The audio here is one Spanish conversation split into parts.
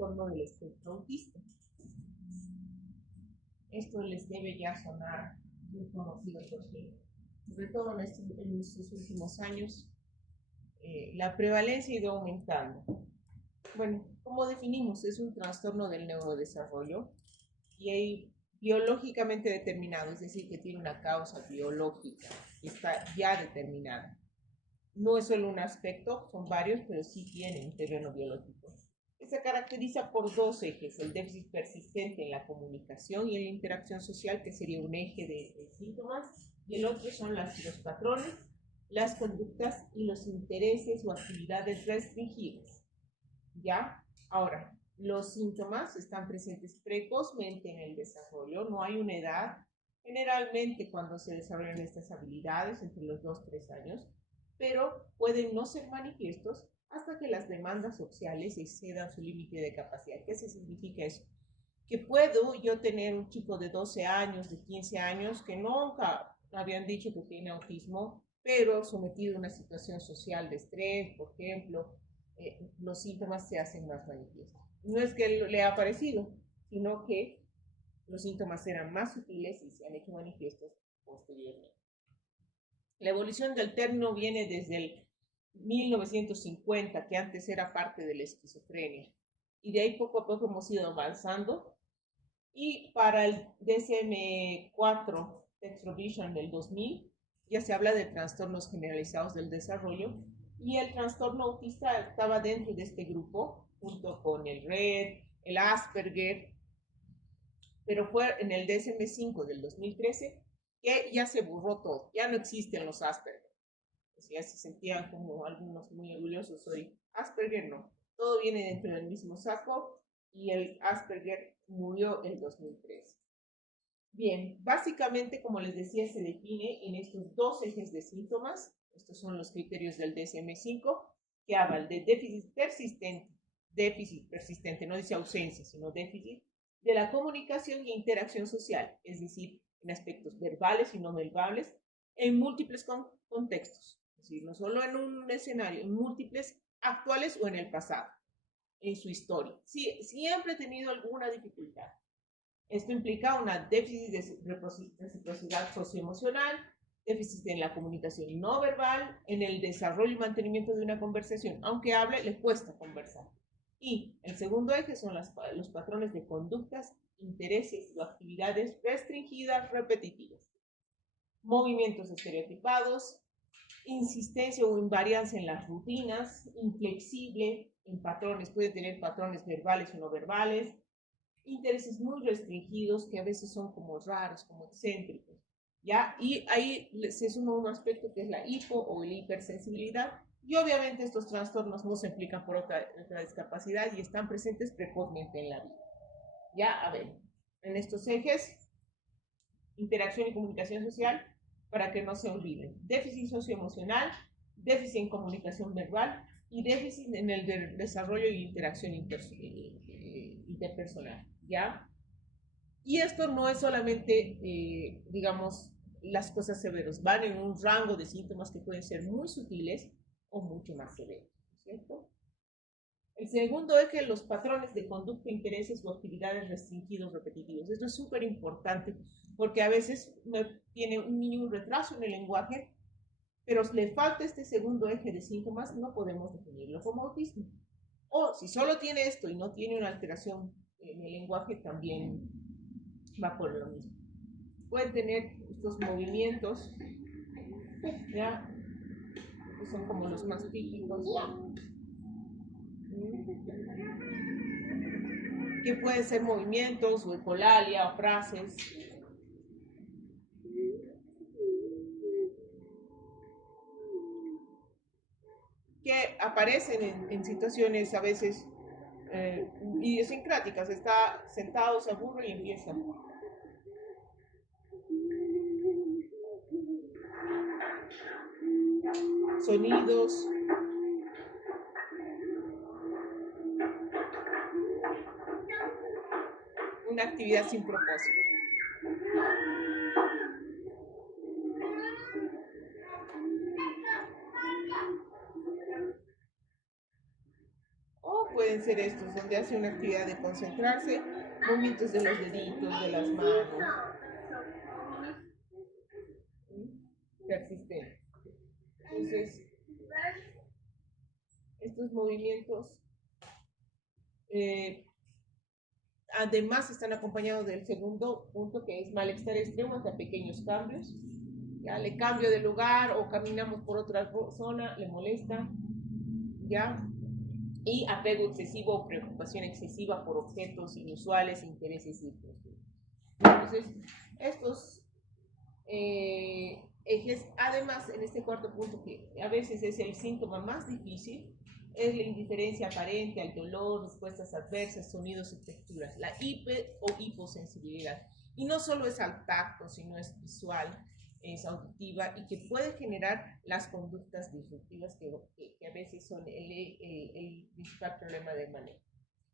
trastorno del espectro autista. Esto les debe ya sonar muy conocido porque, sobre todo en estos últimos años, la prevalencia ha ido aumentando. Bueno, ¿cómo definimos? Es un trastorno del neurodesarrollo y hay biológicamente determinado, es decir, que tiene una causa biológica, que está ya determinada. No es solo un aspecto, son varios, pero sí tiene un terreno biológico. Se caracteriza por dos ejes, el déficit persistente en la comunicación y en la interacción social, que sería un eje de síntomas, y el otro son los patrones, las conductas y los intereses o actividades restringidas. ¿Ya? Ahora, los síntomas están presentes precozmente en el desarrollo, no hay una edad. Generalmente cuando se desarrollan estas habilidades, entre los 2-3 años, pero pueden no ser manifiestos hasta que las demandas sociales excedan su límite de capacidad. ¿Qué significa eso? Que puedo yo tener un chico de 12 años, de 15 años, que nunca habían dicho que tiene autismo, pero sometido a una situación social de estrés, por ejemplo, los síntomas se hacen más manifiestos. No es que le ha aparecido, sino que los síntomas eran más sutiles y se han hecho manifiestos posteriormente. La evolución del término viene desde el 1950, que antes era parte de la esquizofrenia, y de ahí poco a poco hemos ido avanzando, y para el DSM-4 Text Revision del 2000 ya se habla de trastornos generalizados del desarrollo, y el trastorno autista estaba dentro de este grupo, junto con el RED, el Asperger, pero fue en el DSM-5 del 2013 que ya se borró todo, ya no existen los Asperger. O sea, se sentían como algunos muy orgullosos, soy Asperger, no. Todo viene dentro del mismo saco y el Asperger murió en 2013. Bien, básicamente, como les decía, se define en estos dos ejes de síntomas. Estos son los criterios del DSM-5, que hablan de déficit persistente, no dice ausencia, sino déficit, de la comunicación y interacción social, es decir, en aspectos verbales y no verbales, en múltiples contextos, es decir, no solo en un escenario, en múltiples actuales o en el pasado, en su historia. Sí, siempre he tenido alguna dificultad. Esto implica una déficit de reciprocidad socioemocional, déficit en la comunicación no verbal, en el desarrollo y mantenimiento de una conversación. Aunque hable, le cuesta conversar. Y el segundo eje son los patrones de conductas, intereses o actividades restringidas repetitivas. Movimientos estereotipados, insistencia o invariancia en las rutinas, inflexible en patrones, puede tener patrones verbales o no verbales, intereses muy restringidos que a veces son como raros, como excéntricos, ¿ya? Y ahí se suma un aspecto que es la hipo o la hipersensibilidad, y obviamente estos trastornos no se implican por otra discapacidad y están presentes precozmente en la vida. Ya, a ver, en estos ejes, interacción y comunicación social, para que no se olviden. Déficit socioemocional, déficit en comunicación verbal y déficit en el desarrollo y interacción interpersonal, ¿ya? Y esto no es solamente, digamos, las cosas severas, van en un rango de síntomas que pueden ser muy sutiles o mucho más severos, ¿cierto? El segundo es que los patrones de conducta, intereses o actividades restringidos repetitivos. Esto es súper importante porque a veces tiene un niño un retraso en el lenguaje, pero le falta este segundo eje de síntomas, no podemos definirlo como autismo. O si solo tiene esto y no tiene una alteración en el lenguaje, también va por lo mismo. Pueden tener estos movimientos, ¿ya? Que son como los más típicos, que pueden ser movimientos o ecolalia o frases. Que aparecen en situaciones a veces idiosincráticas. Está sentado, se aburre y empieza. Sonidos. Una actividad sin propósito. O pueden ser ser estos, donde hace una actividad de concentrarse, movimientos de los deditos, de las manos, persistente. Entonces, estos movimientos además están acompañados del segundo punto, que es malestar extremo ante pequeños cambios. Ya le cambio de lugar o caminamos por otra zona, le molesta, ya. Y apego excesivo o preocupación excesiva por objetos inusuales, intereses y entonces estos ejes, además en este cuarto punto, que a veces es el síntoma más difícil, es la indiferencia aparente al dolor, respuestas adversas, sonidos y texturas, la hiper o hiposensibilidad. Y no solo es al tacto, sino es visual, es auditiva y que puede generar las conductas disruptivas que a veces son el principal problema del manejo.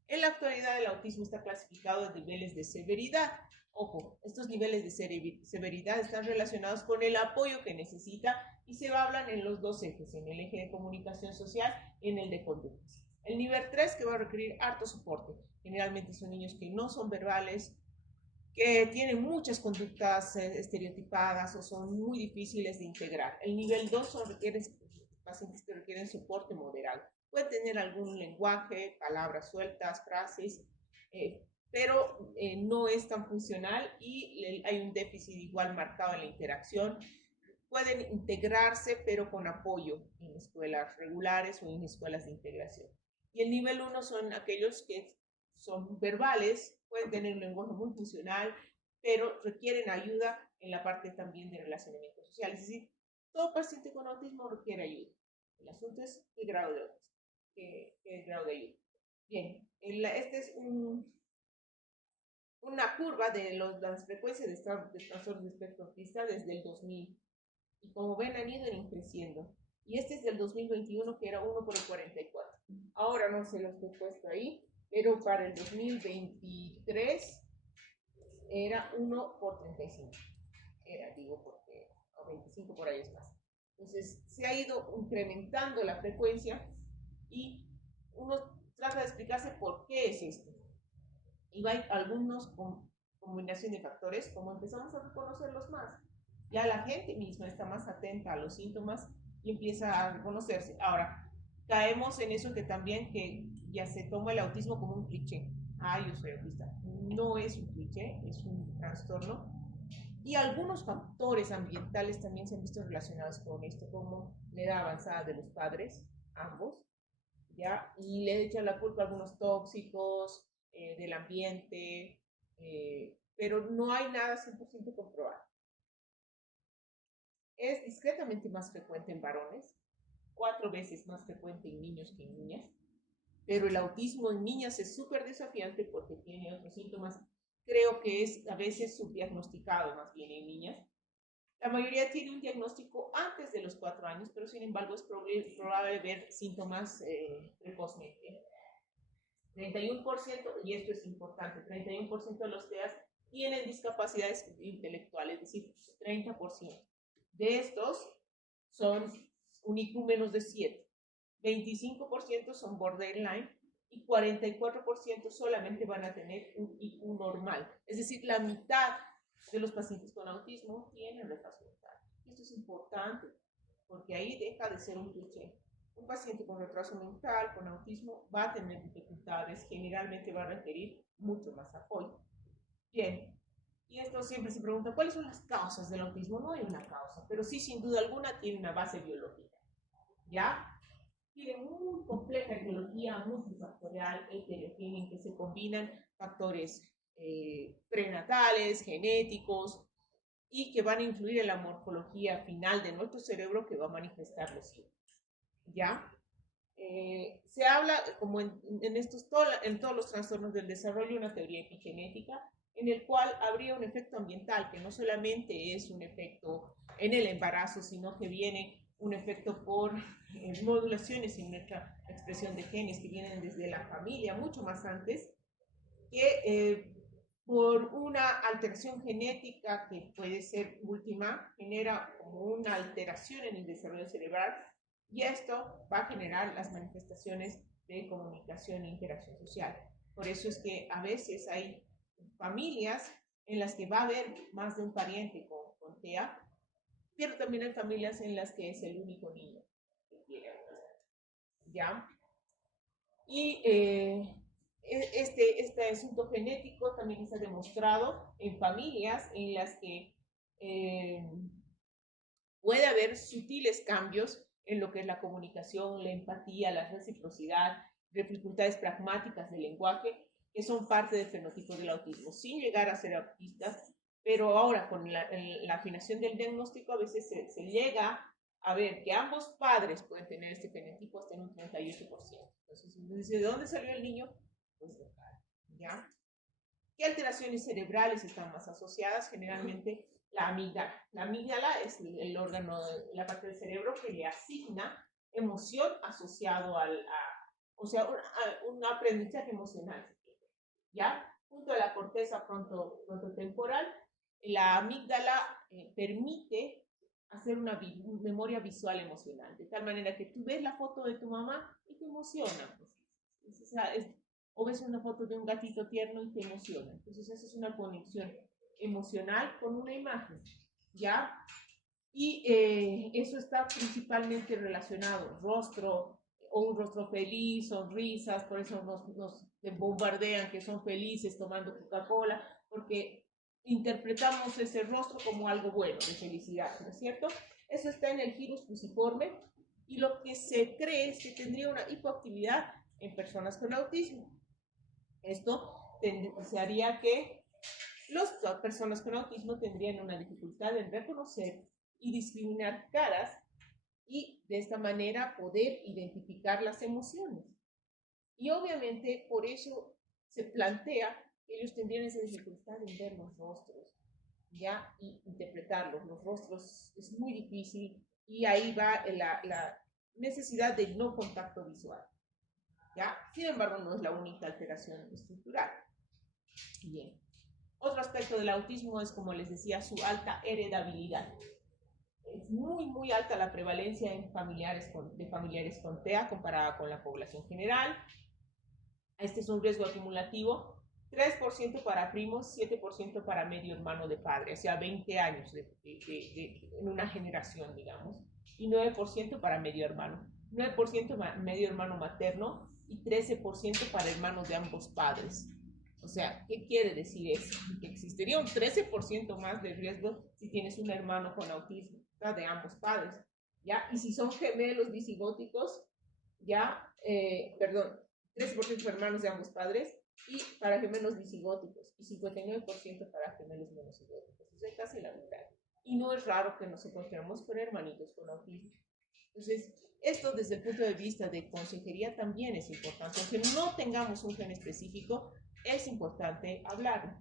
En la actualidad el autismo está clasificado en niveles de severidad. Ojo, estos niveles de severidad están relacionados con el apoyo que necesita y se hablan en los dos ejes, en el eje de comunicación social y en el de conductas. El nivel 3 que va a requerir harto soporte. Generalmente son niños que no son verbales, que tienen muchas conductas estereotipadas o son muy difíciles de integrar. El nivel 2 son pacientes que requieren soporte moderado. Pueden tener algún lenguaje, palabras sueltas, frases, pero no es tan funcional y hay un déficit igual marcado en la interacción. Pueden integrarse, pero con apoyo en escuelas regulares o en escuelas de integración. Y el nivel 1 son aquellos que son verbales, pueden tener un lenguaje muy funcional, pero requieren ayuda en la parte también de relacionamiento social. Es decir, todo paciente con autismo requiere ayuda. El asunto es qué grado de autismo, qué grado de ayuda. Bien, este es una curva de las frecuencias de trastornos de espectro autista desde el 2000. Y como ven, han ido creciendo. Y este es del 2021, que era 1 por el 44. Ahora no se los he puesto ahí, pero para el 2023 era 1 por 35. Era, digo, porque a 25 por ahí es más. Entonces, se ha ido incrementando la frecuencia y uno trata de explicarse por qué es esto. Y hay algunos con combinación de factores, como empezamos a reconocerlos más. Ya la gente misma está más atenta a los síntomas y empieza a reconocerse. Ahora, caemos en eso que también que ya se toma el autismo como un cliché. Ah, yo soy autista. No es un cliché, es un trastorno. Y algunos factores ambientales también se han visto relacionados con esto, como la edad avanzada de los padres, ambos, ¿ya? Y le echan la culpa a algunos tóxicos, del ambiente, pero no hay nada 100% comprobado. Es discretamente más frecuente en varones, 4 veces más frecuente en niños que en niñas, pero el autismo en niñas es súper desafiante porque tiene otros síntomas. Creo que es a veces subdiagnosticado más bien en niñas. La mayoría tiene un diagnóstico antes de los 4 años, pero sin embargo es probable ver síntomas precozmente. 31%, y esto es importante, 31% de los TEAs tienen discapacidades intelectuales, es decir, 30%. De estos son un IQ menos de 7, 25% son borderline y 44% solamente van a tener un IQ normal. Es decir, la mitad de los pacientes con autismo tienen retraso mental. Esto es importante porque ahí deja de ser un cliché. Un paciente con retraso mental, con autismo, va a tener dificultades, generalmente va a requerir mucho más apoyo. Bien, y esto siempre se pregunta, ¿cuáles son las causas del autismo? No hay una causa, pero sí, sin duda alguna, tiene una base biológica. ¿Ya? Tiene muy compleja etiología, multifactorial, heterogénea, en que se combinan factores prenatales, genéticos, y que van a influir en la morfología final de nuestro cerebro que va a manifestar los síntomas. ¿Ya? Se habla, como en todos los trastornos del desarrollo, una teoría epigenética en el cual habría un efecto ambiental, que no solamente es un efecto en el embarazo, sino que viene un efecto por modulaciones en nuestra expresión de genes que vienen desde la familia, mucho más antes, que por una alteración genética que puede ser última, genera como una alteración en el desarrollo cerebral y esto va a generar las manifestaciones de comunicación e interacción social. Por eso es que a veces hay familias en las que va a haber más de un pariente con TEA, pero también hay familias en las que es el único niño que tiene autismo, ¿ya? Y este asunto genético también está demostrado en familias en las que puede haber sutiles cambios en lo que es la comunicación, la empatía, la reciprocidad, dificultades pragmáticas del lenguaje, que son parte del fenotipo del autismo, sin llegar a ser autistas, pero ahora con la afinación del diagnóstico a veces se llega a ver que ambos padres pueden tener este fenotipo hasta en un 38%. Entonces, ¿de dónde salió el niño? Pues de acá, ¿ya? ¿Qué alteraciones cerebrales están más asociadas? Generalmente la amígdala. La amígdala es el órgano, la parte del cerebro que le asigna emoción asociado o sea, un aprendizaje emocional, ¿ya? Junto a la corteza frontotemporal, la amígdala permite hacer una memoria visual emocional, de tal manera que tú ves la foto de tu mamá y te emociona. O ves una foto de un gatito tierno y te emociona. Entonces, esa es una conexión emocional con una imagen, ¿ya? Y eso está principalmente relacionado, rostro, o un rostro feliz, sonrisas, por eso nos bombardean que son felices tomando Coca-Cola, porque interpretamos ese rostro como algo bueno, de felicidad, ¿no es cierto? Eso está en el gyrus fusiforme, y lo que se cree es que tendría una hipoactividad en personas con autismo. Esto se haría que las personas con autismo tendrían una dificultad en reconocer y discriminar caras y de esta manera poder identificar las emociones. Y obviamente por eso se plantea que ellos tendrían esa dificultad en ver los rostros, ¿ya? Y interpretarlos. Los rostros es muy difícil y ahí va la necesidad de no contacto visual, ¿ya? Sin embargo, no es la única alteración estructural. Bien. Otro aspecto del autismo es, como les decía, su alta heredabilidad. Es muy alta la prevalencia en de familiares con TEA comparada con la población general. Este es un riesgo acumulativo, 3% para primos, 7% para medio hermano de padre, o sea, 20 años en una generación, digamos, y 9% para medio hermano. 9% medio hermano materno y 13% para hermanos de ambos padres. O sea, ¿qué quiere decir eso? Que existiría un 13% más de riesgo si tienes un hermano con autismo, de ambos padres, ¿ya? Y si son gemelos disigóticos, ya, perdón, 13% para hermanos de ambos padres y para gemelos disigóticos y 59% para gemelos monosigóticos. O sea, casi la mitad. Y no es raro que nos encontremos con hermanitos con autismo. Entonces, esto desde el punto de vista de consejería también es importante. Aunque no tengamos un gen específico, es importante hablarlo.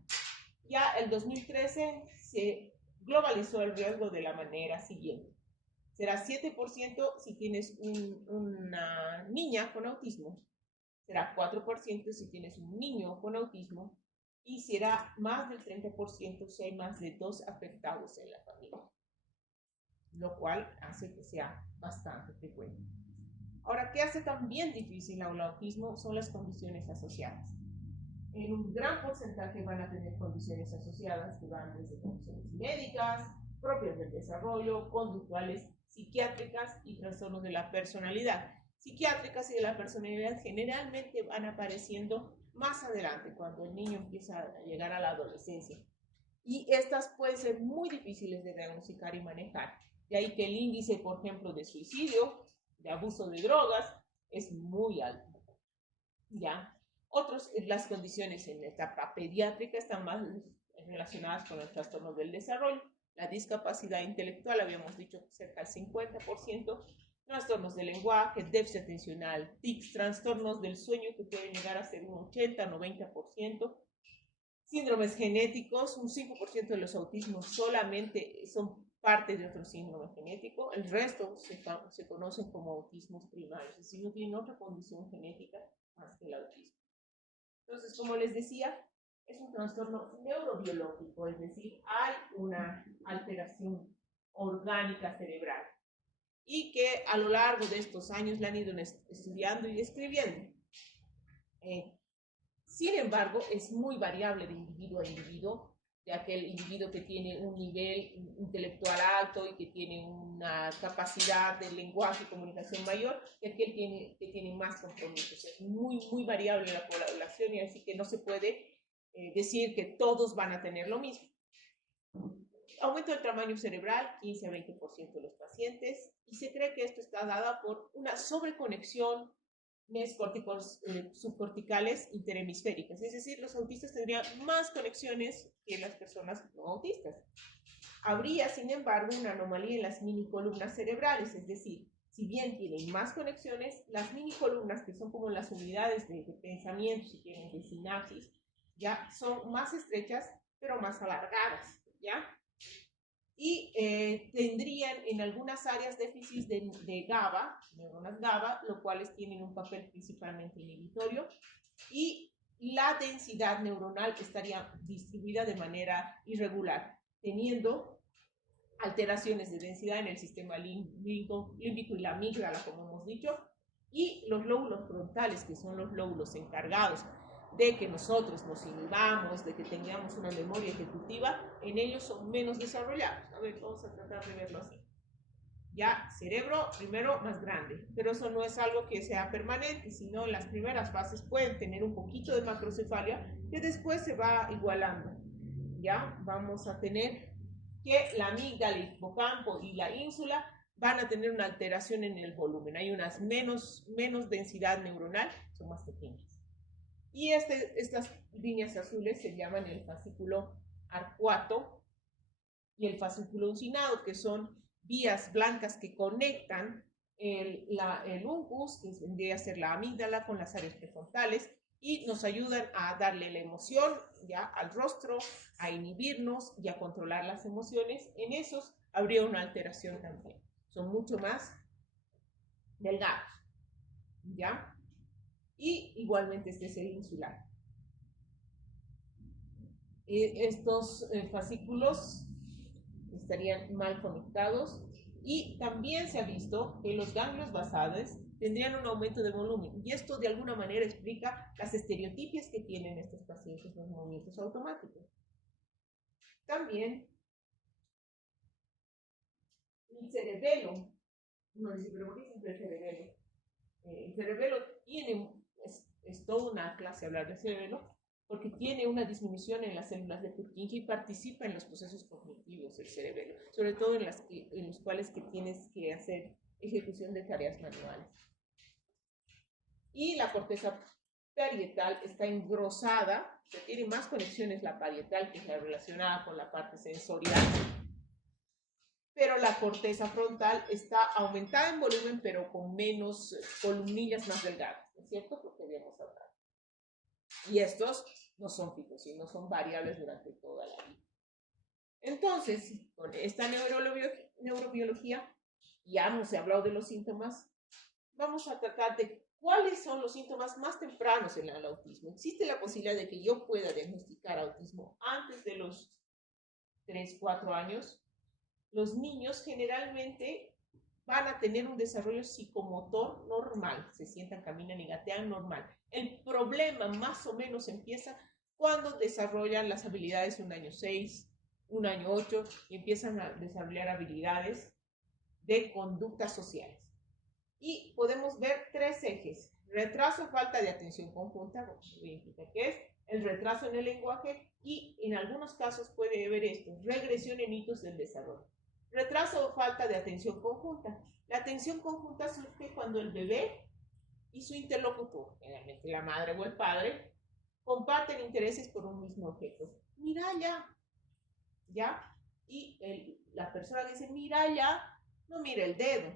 Ya el 2013 se globalizó el riesgo de la manera siguiente. Será 7% si tienes una niña con autismo, será 4% si tienes un niño con autismo y será más del 30% si hay más de 2 afectados en la familia, lo cual hace que sea bastante frecuente. Ahora, ¿qué hace también difícil el autismo? Son las condiciones asociadas. En un gran porcentaje van a tener condiciones asociadas que van desde condiciones médicas, propias del desarrollo, conductuales, psiquiátricas y trastornos de la personalidad. Psiquiátricas y de la personalidad generalmente van apareciendo más adelante, cuando el niño empieza a llegar a la adolescencia. Y estas pueden ser muy difíciles de diagnosticar y manejar. De ahí que el índice, por ejemplo, de suicidio, de abuso de drogas, es muy alto. ¿Ya? Las condiciones en la etapa pediátrica están más relacionadas con los trastornos del desarrollo. La discapacidad intelectual, habíamos dicho cerca del 50%, trastornos del lenguaje, déficit atencional, tics, trastornos del sueño que pueden llegar a ser un 80-90%, síndromes genéticos, un 5% de los autismos solamente son parte de otro síndrome genético, el resto se conocen como autismos primarios, es decir, no tienen otra condición genética más que el autismo. Entonces, como les decía, es un trastorno neurobiológico, es decir, hay una alteración orgánica cerebral y que a lo largo de estos años la han ido estudiando y describiendo. Sin embargo, es muy variable de individuo a individuo, de aquel individuo que tiene un nivel intelectual alto y que tiene una capacidad de lenguaje y comunicación mayor, y aquel que tiene más compromisos. Es muy variable la población y así que no se puede decir que todos van a tener lo mismo. Aumento del tamaño cerebral, 15 a 20% de los pacientes, y se cree que esto está dado por una sobreconexión subcorticales interhemisféricas, es decir, los autistas tendrían más conexiones que las personas no autistas. Habría, sin embargo, una anomalía en las minicolumnas cerebrales, es decir, si bien tienen más conexiones, las minicolumnas, que son como las unidades de pensamiento, si quieren, de sinapsis, ya son más estrechas, pero más alargadas, ¿ya? Y tendrían en algunas áreas déficit de GABA, neuronas GABA, lo cuales tienen un papel principalmente inhibitorio, y la densidad neuronal estaría distribuida de manera irregular, teniendo alteraciones de densidad en el sistema límbico y la amígdala, como hemos dicho, y los lóbulos frontales, que son los lóbulos encargados de que nosotros nos inhibamos, de que tengamos una memoria ejecutiva, en ellos son menos desarrollados. A ver, vamos a tratar de verlo así. Ya, cerebro primero más grande, pero eso no es algo que sea permanente, sino en las primeras fases pueden tener un poquito de macrocefalia que después se va igualando. Ya, vamos a tener que la amígdala, el hipocampo y la ínsula van a tener una alteración en el volumen. Hay unas menos densidad neuronal, son más pequeñas. Y estas líneas azules se llaman el fascículo arcuato y el fascículo uncinado, que son vías blancas que conectan el uncus, que vendría a ser la amígdala, con las áreas prefrontales y nos ayudan a darle la emoción ya al rostro, a inhibirnos y a controlar las emociones. En esos habría una alteración también. Son mucho más delgados, ¿ya? Y igualmente este es el insular. Estos fascículos estarían mal conectados y también se ha visto que los ganglios basales tendrían un aumento de volumen y esto de alguna manera explica las estereotipias que tienen estos pacientes en los movimientos automáticos. También el cerebelo, no dice, pero ¿por qué siempre el cerebelo? El cerebelo tiene, es toda una clase hablar del cerebelo, porque tiene una disminución en las células de Purkinje y participa en los procesos cognitivos del cerebelo, sobre todo en los cuales que tienes que hacer ejecución de tareas manuales. Y la corteza parietal está engrosada, o sea, tiene más conexiones la parietal, que es la relacionada con la parte sensorial, pero la corteza frontal está aumentada en volumen, pero con menos columnillas más delgadas, ¿no es cierto? Porque habíamos hablado. Y estos no son fijos, sino son variables durante toda la vida. Entonces, con esta neurobiología, ya hemos hablado de los síntomas, vamos a tratar de cuáles son los síntomas más tempranos en el autismo. Existe la posibilidad de que yo pueda diagnosticar autismo antes de los 3, 4 años. Los niños generalmente van a tener un desarrollo psicomotor normal, se sientan, caminan y gatean normal. El problema más o menos empieza cuando desarrollan las habilidades un año 6, un año 8 y empiezan a desarrollar habilidades de conductas sociales. Y podemos ver 3 ejes: retraso, falta de atención conjunta, que es el retraso en el lenguaje, y en algunos casos puede haber esto, regresión en hitos del desarrollo. Retraso o falta de atención conjunta. La atención conjunta surge cuando el bebé y su interlocutor, generalmente la madre o el padre, comparten intereses por un mismo objeto. Mira ya, y la persona dice, mira ya, no mira el dedo,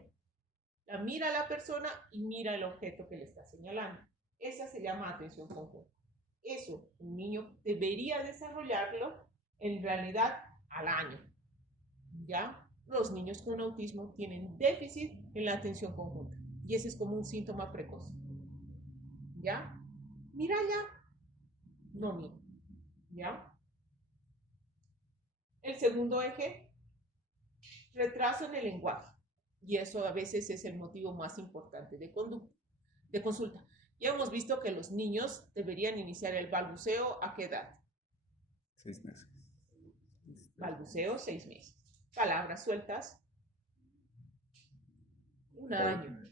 la mira a la persona y mira el objeto que le está señalando. Esa se llama atención conjunta. Eso, un niño debería desarrollarlo en realidad al año, ¿ya? Los niños con autismo tienen déficit en la atención conjunta y ese es como un síntoma precoz, ¿ya? Mira ya, no mira, ¿ya? El segundo eje, retraso en el lenguaje, y eso a veces es el motivo más importante de consulta. Ya hemos visto que los niños deberían iniciar el balbuceo ¿a qué edad? 6 meses. Balbuceo, 6 meses. Palabras sueltas, 1 año.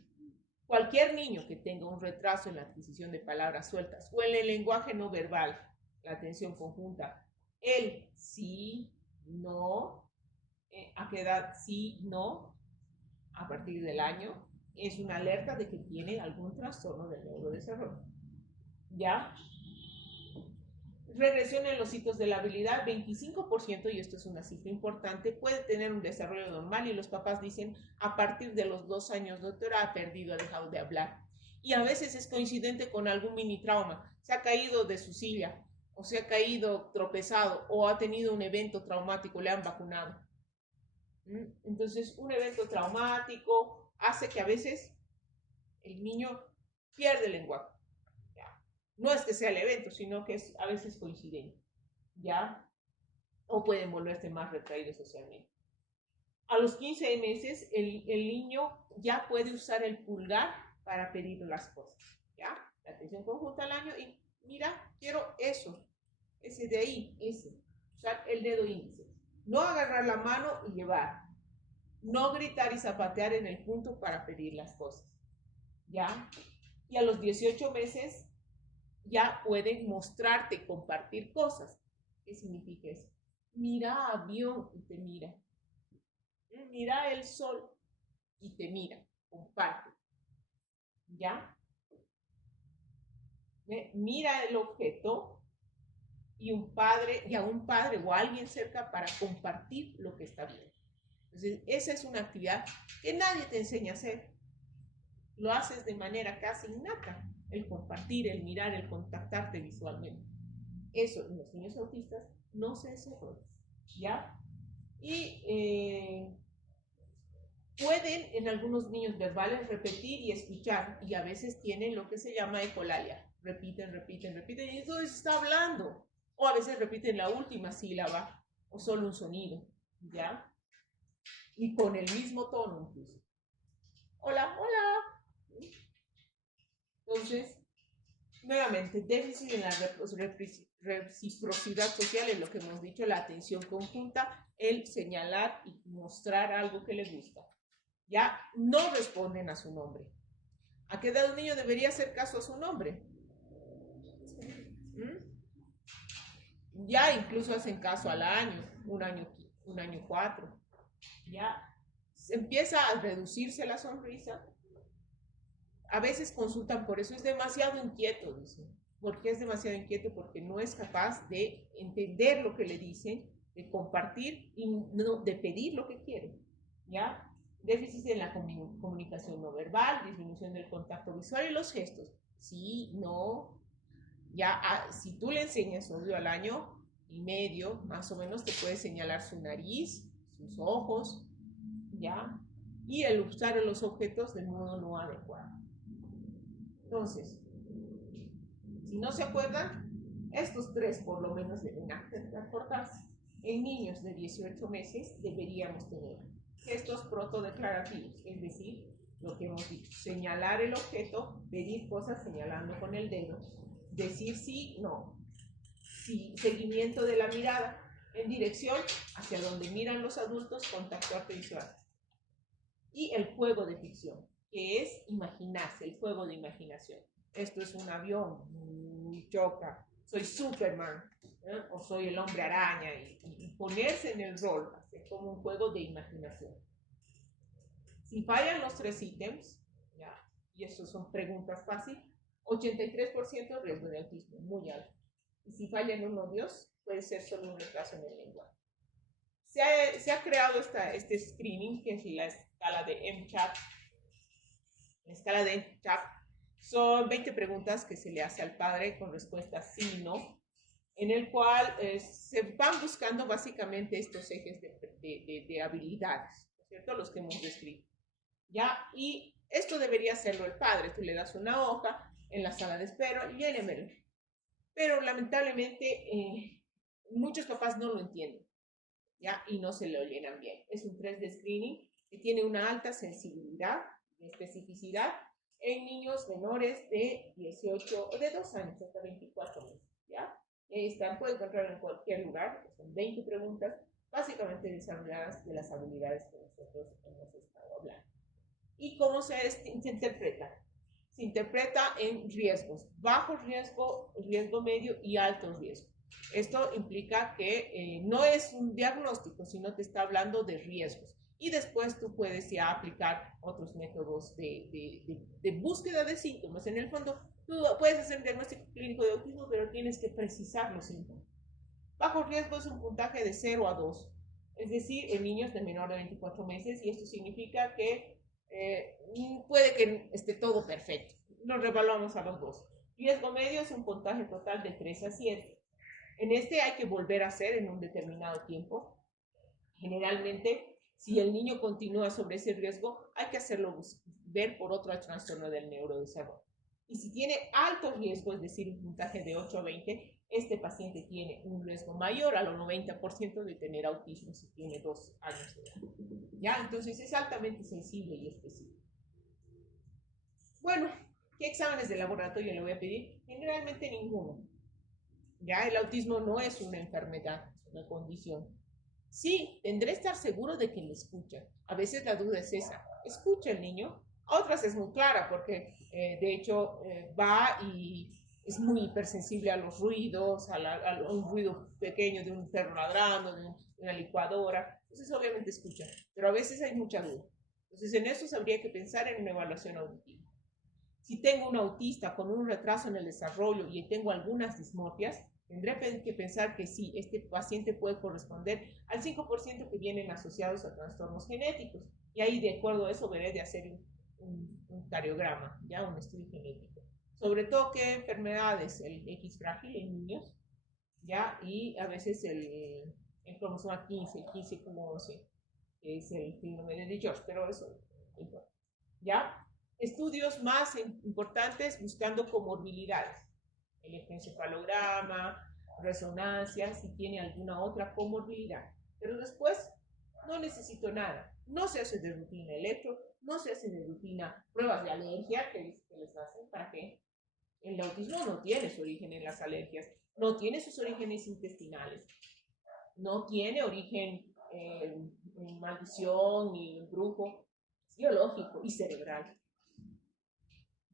Cualquier niño que tenga un retraso en la adquisición de palabras sueltas o en el lenguaje no verbal, la atención conjunta, el sí, no, ¿a qué edad sí, no? A partir del año, es una alerta de que tiene algún trastorno del neurodesarrollo. ¿Ya? Regresión en los hitos de la habilidad, 25%, y esto es una cifra importante, puede tener un desarrollo normal y los papás dicen, a partir de los 2 años, doctora, ha perdido, ha dejado de hablar. Y a veces es coincidente con algún mini trauma, se ha caído de su silla, o se ha caído tropezado, o ha tenido un evento traumático, le han vacunado. Entonces, un evento traumático hace que a veces el niño pierde el lenguaje. No es que sea el evento, sino que es a veces coincidente, ¿ya? O pueden volverse más retraídos socialmente. A los 15 meses, el niño ya puede usar el pulgar para pedir las cosas, ¿ya? La atención conjunta al año y mira, quiero eso, ese de ahí, ese. Usar el dedo índice. No agarrar la mano y llevar. No gritar y zapatear en el punto para pedir las cosas, ¿ya? Y a los 18 meses ya pueden mostrarte y compartir cosas. ¿Qué significa eso? Mira avión y te mira. Mira el sol y te mira. Comparte. ¿Ya? Mira el objeto y a un padre o a alguien cerca para compartir lo que está viendo. Entonces, esa es una actividad que nadie te enseña a hacer. Lo haces de manera casi innata. El compartir, el mirar, el contactarte visualmente. Eso en los niños autistas no se desarrolla, ¿ya? Y pueden en algunos niños verbales repetir y escuchar, y a veces tienen lo que se llama ecolalia. Repiten, repiten, repiten, y entonces está hablando. O a veces repiten la última sílaba, o solo un sonido, ¿ya? Y con el mismo tono incluso. Hola, hola. Entonces, nuevamente, déficit en la reciprocidad social es lo que hemos dicho, la atención conjunta, el señalar y mostrar algo que le gusta. Ya no responden a su nombre. ¿A qué edad un niño debería hacer caso a su nombre? Ya incluso hacen caso al año, un año 4. Ya empieza a reducirse la sonrisa. A veces consultan por eso, es demasiado inquieto, dicen. ¿Por qué es demasiado inquieto? Porque no es capaz de entender lo que le dicen, de compartir y no, de pedir lo que quiere. ¿Ya? Déficit en la comunicación no verbal, disminución del contacto visual y los gestos. Sí, no. Ya, si tú le enseñas audio al año y medio, más o menos, te puede señalar su nariz, sus ojos, ¿ya? Y el usar los objetos de modo no adecuado. Entonces, si no se acuerdan, estos 3 por lo menos deben acordarse. En niños de 18 meses deberíamos tener gestos protodeclarativos, es decir, lo que hemos dicho, señalar el objeto, pedir cosas señalando con el dedo, decir sí, no, sí, seguimiento de la mirada en dirección hacia donde miran los adultos, contacto visual. Y el juego de ficción, que es imaginarse, el juego de imaginación. Esto es un avión, choca, soy Superman, o soy el hombre araña, y ponerse en el rol, hacer como un juego de imaginación. Si fallan los 3 ítems, ya, y eso son preguntas fáciles, 83% riesgo de autismo, muy alto. Y si fallan uno de ellos, puede ser solo un retraso en el lenguaje. Se ha creado este screening, que es la escala de MCHAP. La escala de MCHAP son 20 preguntas que se le hace al padre con respuesta sí y no, en el cual se van buscando básicamente estos ejes de habilidades, ¿cierto? Los que hemos descrito. ¿Ya? Y esto debería hacerlo el padre. Tú le das una hoja en la sala de espera, llénemelo. Pero lamentablemente muchos papás no lo entienden, ¿ya? Y no se lo llenan bien. Es un 3 de screening que tiene una alta sensibilidad y especificidad en niños menores de 18 o de 2 años hasta 24 meses, ¿ya? Puede encontrar en cualquier lugar, son 20 preguntas, básicamente desarrolladas de las habilidades que nosotros hemos estado hablando. ¿Y cómo se interpreta? Se interpreta en riesgos, bajo riesgo, riesgo medio y alto riesgo. Esto implica que no es un diagnóstico, sino te está hablando de riesgos. Y después tú puedes ya aplicar otros métodos de búsqueda de síntomas. En el fondo, tú puedes hacer un diagnóstico clínico de autismo, pero tienes que precisar los síntomas. Bajo riesgo es un puntaje de 0 a 2, es decir, en niños de menor de 24 meses, y esto significa que puede que esté todo perfecto. Nos revaluamos a los dos. Riesgo medio es un puntaje total de 3 a 7. En este hay que volver a hacer en un determinado tiempo. Generalmente, si el niño continúa sobre ese riesgo, hay que hacerlo ver por otro trastorno del neurodesarrollo. Y si tiene alto riesgo, es decir, un puntaje de 8 a 20, este paciente tiene un riesgo mayor al 90% de tener autismo si tiene 2 años de edad. ¿Ya? Entonces es altamente sensible y específico. Bueno, ¿qué exámenes de laboratorio le voy a pedir? Generalmente ninguno. Ya, el autismo no es una enfermedad, es una condición. Sí, tendré que estar seguro de que le escucha. A veces la duda es esa. ¿Escucha el niño? A otras es muy clara porque de hecho va y es muy hipersensible a los ruidos, a un ruido pequeño de un perro ladrando, de una licuadora. Entonces obviamente escucha, pero a veces hay mucha duda. Entonces en eso habría que pensar en una evaluación auditiva. Si tengo un autista con un retraso en el desarrollo y tengo algunas dismorfias, tendré que pensar que sí, este paciente puede corresponder al 5% que vienen asociados a trastornos genéticos. Y ahí, de acuerdo a eso, veré de hacer un cariograma, ya un estudio genético. Sobre todo qué enfermedades, el X frágil en niños, ya, y a veces el cromosoma 15, el 15 como 11, que es el síndrome de George, pero eso no importa. ¿Ya? Estudios más importantes buscando comorbilidades, electroencefalograma, resonancia, si tiene alguna otra comorbilidad. Pero después no necesito nada. No se hace de rutina electro, no se hace de rutina pruebas de alergia que les hacen para que el autismo no tiene su origen en las alergias, no tiene sus orígenes intestinales, no tiene origen en maldición ni en brujo, es biológico y cerebral.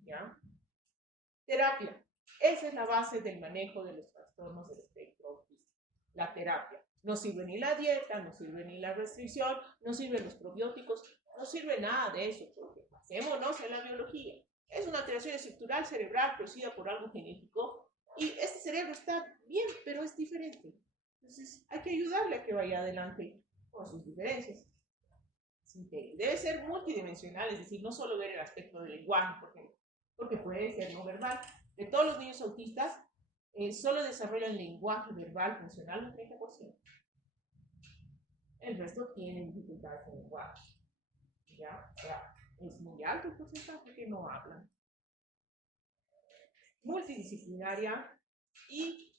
¿Ya? Terapia. Esa es la base del manejo de los trastornos del espectro autista. La terapia. No sirve ni la dieta, no sirve ni la restricción, no sirven los probióticos, no sirve nada de eso, porque pasémonos en la biología. Es una alteración estructural cerebral producida por algo genético y este cerebro está bien, pero es diferente. Entonces hay que ayudarle a que vaya adelante con sus diferencias. Debe ser multidimensional, es decir, no solo ver el aspecto del lenguaje, por ejemplo, porque puede ser no verbal. De todos los niños autistas, solo desarrollan lenguaje verbal funcional un 30%. El resto tienen dificultades en lenguaje. ¿Ya? O sea, es muy alto el porcentaje que no hablan. Multidisciplinaria y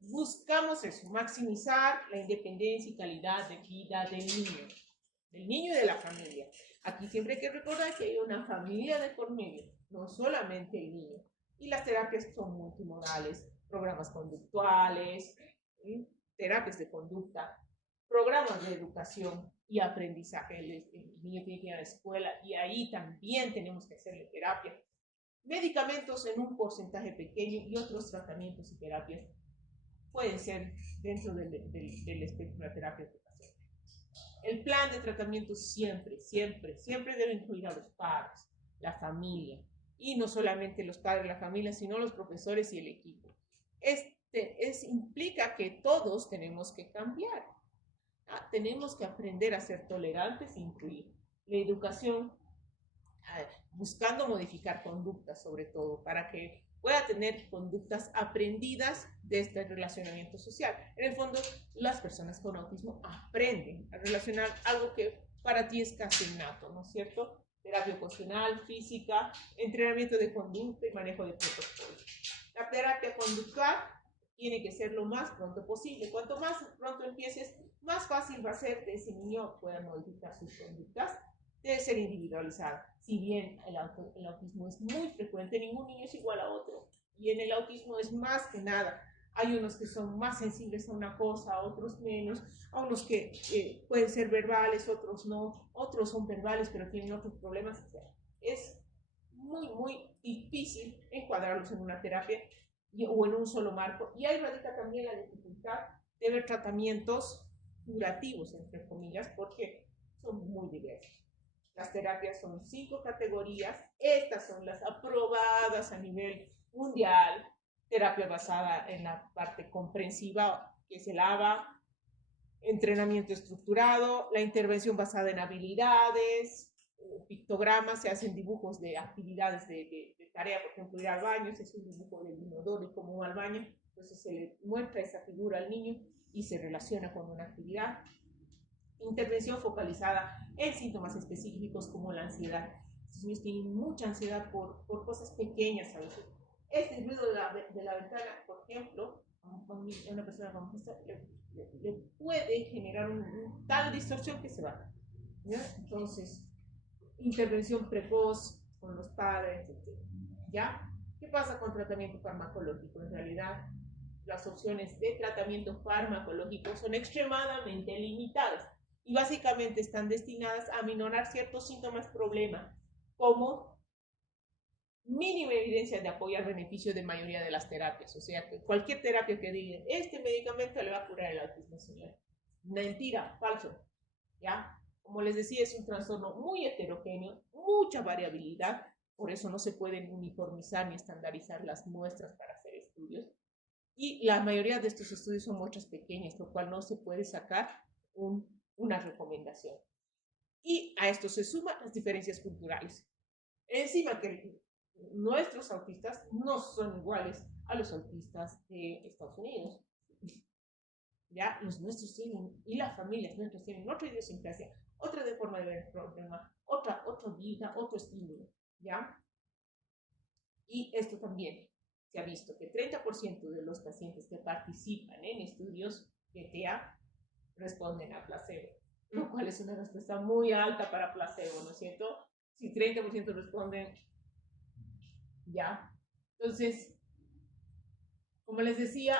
buscamos eso, maximizar la independencia y calidad de vida del niño y de la familia. Aquí siempre hay que recordar que hay una familia de por medio, no solamente el niño. Y las terapias son multimodales, programas conductuales, terapias de conducta, programas de educación y aprendizaje. El niño tiene que ir a la escuela y ahí también tenemos que hacerle terapia. Medicamentos en un porcentaje pequeño y otros tratamientos y terapias pueden ser dentro del espectro de la terapia ocupacional. El plan de tratamiento siempre debe incluir a los padres, la familia, y no solamente los padres, la familia, sino los profesores y el equipo. Implica que todos tenemos que cambiar. Tenemos que aprender a ser tolerantes e incluir. La educación, buscando modificar conductas sobre todo, para que pueda tener conductas aprendidas de este relacionamiento social. En el fondo, las personas con autismo aprenden a relacionar algo que para ti es casi innato, ¿no es cierto? Terapia ocupacional, física, entrenamiento de conducta y manejo de protocolos. La terapia conductual tiene que ser lo más pronto posible. Cuanto más pronto empieces, más fácil va a ser que ese niño pueda modificar sus conductas debe ser individualizada. Si bien el autismo es muy frecuente, ningún niño es igual a otro. Y en el autismo es más que nada. Hay unos que son más sensibles a una cosa, a otros menos, a unos que pueden ser verbales, otros no, otros son verbales pero tienen otros problemas. O sea, es muy difícil encuadrarlos en una terapia o en un solo marco. Y ahí radica también la dificultad de ver tratamientos curativos, entre comillas, porque son muy diversos. Las terapias son 5 categorías, estas son las aprobadas a nivel mundial: terapia basada en la parte comprensiva, que es el ABA, entrenamiento estructurado, la intervención basada en habilidades, pictogramas, se hacen dibujos de actividades de tarea, por ejemplo, ir al baño, se hace un dibujo del inodoro y cómo va al baño, entonces se le muestra esa figura al niño y se relaciona con una actividad. Intervención focalizada en síntomas específicos como la ansiedad. Los niños tienen mucha ansiedad por cosas pequeñas a veces. Este ruido de la ventana, por ejemplo, a una persona con esta, le puede generar tal distorsión que se va. ¿Ya? Entonces, intervención precoz con los padres, etc. ¿Ya? ¿Qué pasa con tratamiento farmacológico? En realidad, las opciones de tratamiento farmacológico son extremadamente limitadas y básicamente están destinadas a aminorar ciertos síntomas problema, como mínima evidencia de apoyo al beneficio de mayoría de las terapias. O sea, que cualquier terapia que diga, este medicamento le va a curar el autismo, señor. Mentira, falso. ¿Ya? Como les decía, es un trastorno muy heterogéneo, mucha variabilidad, por eso no se pueden uniformizar ni estandarizar las muestras para hacer estudios. Y la mayoría de estos estudios son muestras pequeñas, lo cual no se puede sacar una recomendación. Y a esto se suman las diferencias culturales. Encima que nuestros autistas no son iguales a los autistas de Estados Unidos. ¿Ya? Los nuestros tienen, y las familias nuestras tienen otra idiosincrasia, otra de forma de ver el problema, otra vida, otro estímulo. ¿Ya? Y esto también se ha visto que 30% de los pacientes que participan en estudios de TEA responden a placebo, lo cual es una respuesta muy alta para placebo, ¿no es cierto? Si 30% responden, ya. Entonces, como les decía,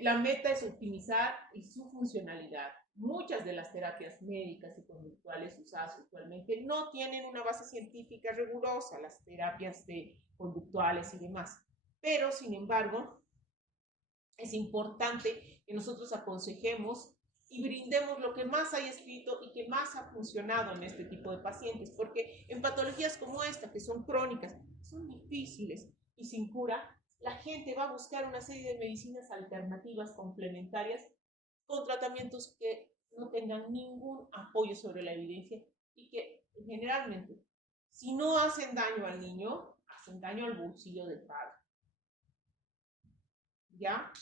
la meta es optimizar su funcionalidad. Muchas de las terapias médicas y conductuales usadas actualmente no tienen una base científica rigurosa, las terapias conductuales y demás. Pero, sin embargo, es importante que nosotros aconsejemos y brindemos lo que más hay escrito y que más ha funcionado en este tipo de pacientes, porque en patologías como esta, que son crónicas, son difíciles y sin cura, la gente va a buscar una serie de medicinas alternativas complementarias con tratamientos que no tengan ningún apoyo sobre la evidencia y que generalmente, si no hacen daño al niño, hacen daño al bolsillo del padre. ¿Ya?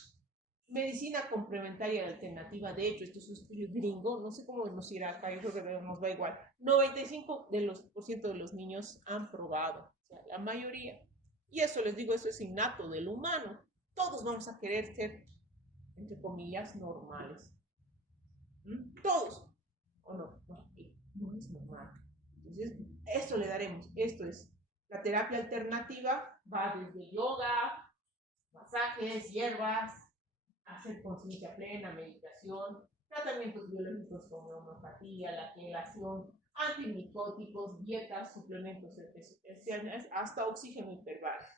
Medicina complementaria y alternativa, de hecho, esto es un estudio gringo, no sé cómo nos irá acá, yo creo que nos va igual. 95% de los niños han probado, o sea, la mayoría. Y eso les digo, eso es innato del humano. Todos vamos a querer ser, entre comillas, normales. Todos. ¿O no? No es normal. Entonces, esto le daremos. Esto es la terapia alternativa, va desde yoga, masajes, hierbas, hacer conciencia plena, meditación, tratamientos biológicos como homeopatía, la quelación, antimicóticos, dietas, suplementos especiales, hasta oxígeno hiperbárico.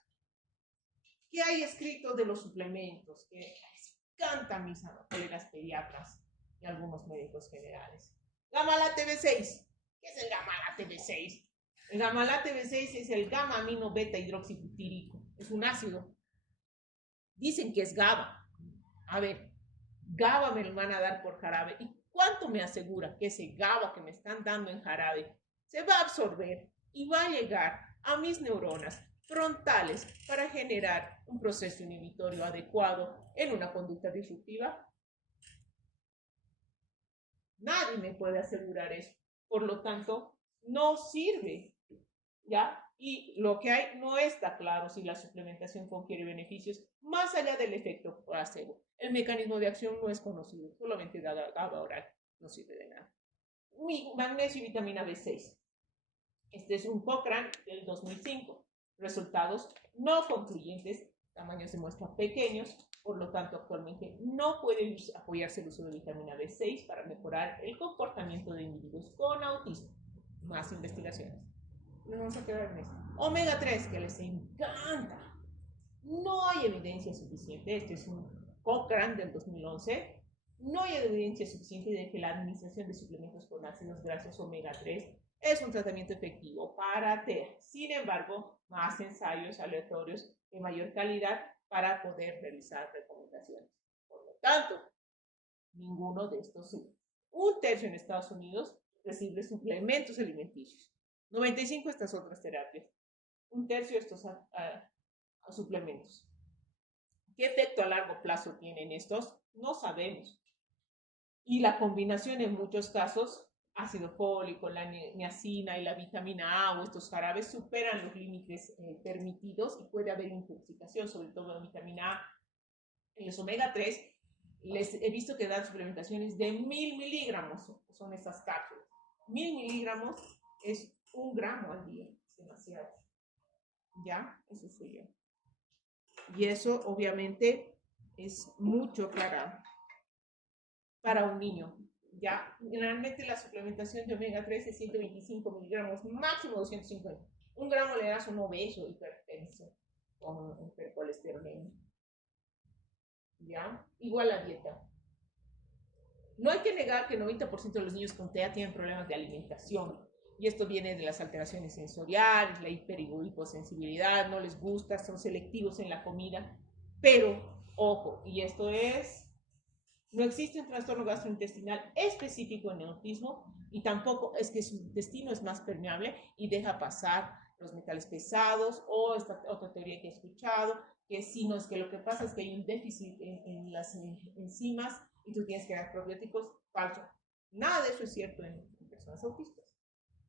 ¿Qué hay escrito de los suplementos? Que les encantan mis colegas pediatras y algunos médicos generales. Gamalate B6. ¿Qué es el Gamalate B6? El Gamalate B6 es el gamma amino beta hidroxibutírico. Es un ácido. Dicen que es GABA. A ver, GABA me lo van a dar por jarabe. ¿Y cuánto me asegura que ese GABA que me están dando en jarabe se va a absorber y va a llegar a mis neuronas frontales para generar un proceso inhibitorio adecuado en una conducta disruptiva? Nadie me puede asegurar eso. Por lo tanto, no sirve. ¿Ya? Y lo que hay no está claro si la suplementación confiere beneficios más allá del efecto placebo. El mecanismo de acción no es conocido, solamente GABA oral no sirve de nada. Magnesio y vitamina B6. Este es un Cochrane del 2005. Resultados no concluyentes, tamaños de muestra pequeños, por lo tanto actualmente no puede apoyarse el uso de vitamina B6 para mejorar el comportamiento de individuos con autismo. Más investigaciones. Nos vamos a quedar en esto. Omega 3, que les encanta. No hay evidencia suficiente. Este es un Cochrane del 2011. No hay evidencia suficiente de que la administración de suplementos con ácidos grasos omega 3 es un tratamiento efectivo para TEA. Sin embargo, más ensayos aleatorios de mayor calidad para poder realizar recomendaciones. Por lo tanto, ninguno de estos sirve. Un tercio en Estados Unidos recibe suplementos alimenticios. 95 estas otras terapias. Un tercio estos suplementos. ¿Qué efecto a largo plazo tienen estos? No sabemos. Y la combinación en muchos casos, ácido fólico, la niacina y la vitamina A o estos jarabes superan los límites permitidos y puede haber intoxicación, sobre todo la vitamina A. En los omega 3 les he visto que dan suplementaciones de 1000 miligramos, son estas cápsulas. 1000 miligramos es 1 gramo al día, es demasiado. ¿Ya? Eso soy yo. Y eso obviamente es mucho para un niño. Ya, generalmente la suplementación de omega 3 es 125 miligramos, máximo 250. 1 gramo le das a un obeso hipertenso con hipercolesterolemia. ¿Ya? Igual la dieta. No hay que negar que el 90% de los niños con TEA tienen problemas de alimentación. Y esto viene de las alteraciones sensoriales, la hiperhiposensibilidad, no les gusta, son selectivos en la comida. Pero, ojo, y esto es, no existe un trastorno gastrointestinal específico en el autismo y tampoco es que su intestino es más permeable y deja pasar los metales pesados o esta otra teoría que he escuchado, que si no es que lo que pasa es que hay un déficit en las enzimas y tú tienes que dar probióticos. Falso. Nada de eso es cierto en personas autistas.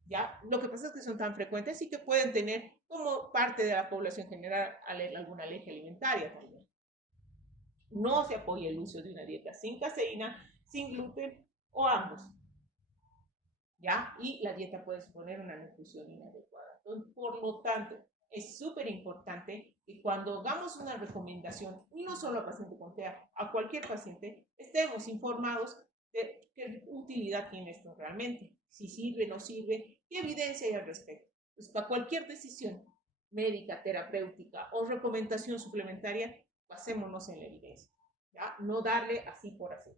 ¿Ya? Lo que pasa es que son tan frecuentes y que pueden tener como parte de la población general alguna alergia alimentaria también. No se apoya el uso de una dieta sin caseína, sin gluten o ambos. ¿Ya? Y la dieta puede suponer una nutrición inadecuada. Entonces, por lo tanto, es súper importante que cuando hagamos una recomendación, y no solo a paciente con TEA, a cualquier paciente, estemos informados de qué utilidad tiene esto realmente, si sirve, no sirve, qué evidencia hay al respecto. Pues para cualquier decisión médica, terapéutica o recomendación suplementaria, basémonos en la evidencia, ¿ya? No darle así por así.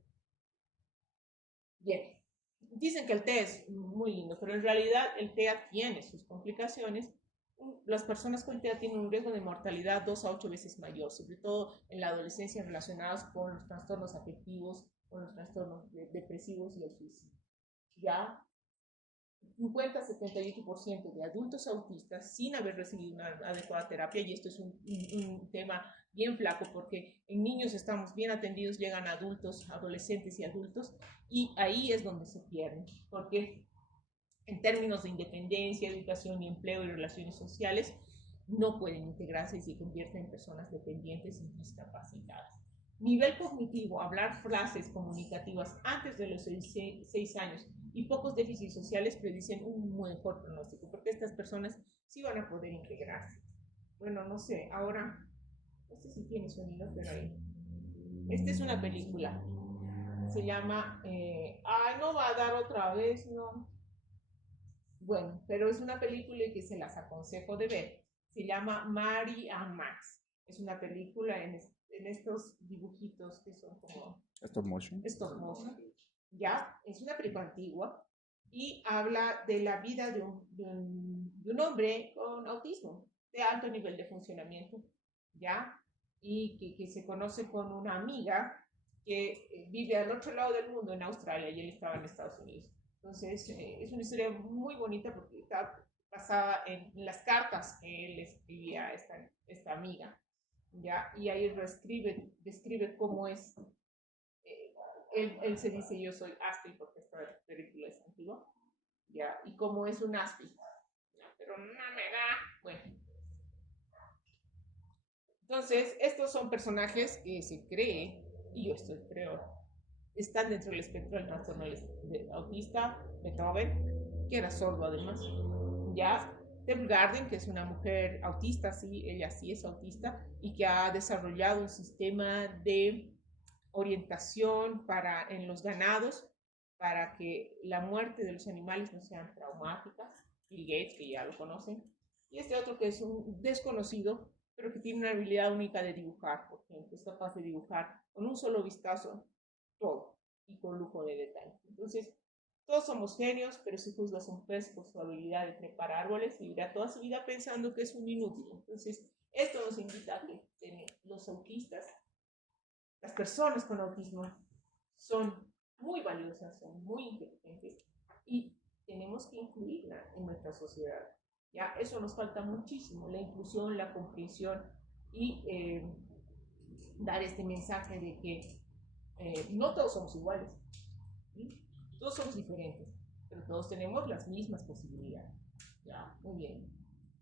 Bien, dicen que el TEA es muy lindo, pero en realidad el TEA tiene sus complicaciones. Las personas con TEA tienen un riesgo de mortalidad 2 a 8 veces mayor, sobre todo en la adolescencia relacionados con los trastornos afectivos, con los trastornos depresivos y el suicidio. Ya 50-78% de adultos autistas sin haber recibido una adecuada terapia, y esto es un tema bien flaco porque en niños estamos bien atendidos, llegan adultos, adolescentes y adultos, y ahí es donde se pierden, porque en términos de independencia, educación y empleo y relaciones sociales, no pueden integrarse y se convierten en personas dependientes y discapacitadas. Nivel cognitivo, hablar frases comunicativas antes de los 6 años y pocos déficits sociales predicen un mejor pronóstico, porque estas personas sí van a poder integrarse. Bueno, no sé, ahora, no sé si tiene sonido, pero ahí. Esta es una película, se llama, no va a dar otra vez, no. Bueno, pero es una película que se las aconsejo de ver. Se llama Mary and Max. Es una película en estos dibujitos que son como... Stop motion. Stop motion. Ya, es una película antigua y habla de la vida de un hombre con autismo de alto nivel de funcionamiento, ¿ya? Y que se conoce con una amiga que vive al otro lado del mundo, en Australia, y él estaba en Estados Unidos. Entonces, es una historia muy bonita porque está basada en las cartas que él escribía a esta amiga, ¿ya? Y ahí describe cómo es. Él se dice yo soy Aspi porque esta película es antigua, ¿ya? Y cómo es un Aspi, ¿ya? Pero no me da. Bueno. Entonces, estos son personajes que se cree, y yo estoy creo, están dentro del espectro del trastorno autista. Beethoven, que era sordo además, Ya, Deb Garden, que es una mujer autista, sí, ella sí es autista, y que ha desarrollado un sistema de orientación en los ganados para que la muerte de los animales no sean traumáticas. Bill Gates, que ya lo conocen, y este otro que es un desconocido, pero que tiene una habilidad única de dibujar, por ejemplo, es capaz de dibujar con un solo vistazo todo y con lujo de detalle. Entonces, todos somos genios, pero si juzgas a un pez por su habilidad de trepar árboles, vivirá toda su vida pensando que es un inútil. Entonces, esto nos invita a que los autistas, las personas con autismo, son muy valiosas, son muy inteligentes y tenemos que incluirla en nuestra sociedad. Ya, eso nos falta muchísimo, la inclusión, la comprensión y dar este mensaje de que no todos somos iguales, ¿sí? Todos somos diferentes, pero todos tenemos las mismas posibilidades. Ya, muy bien.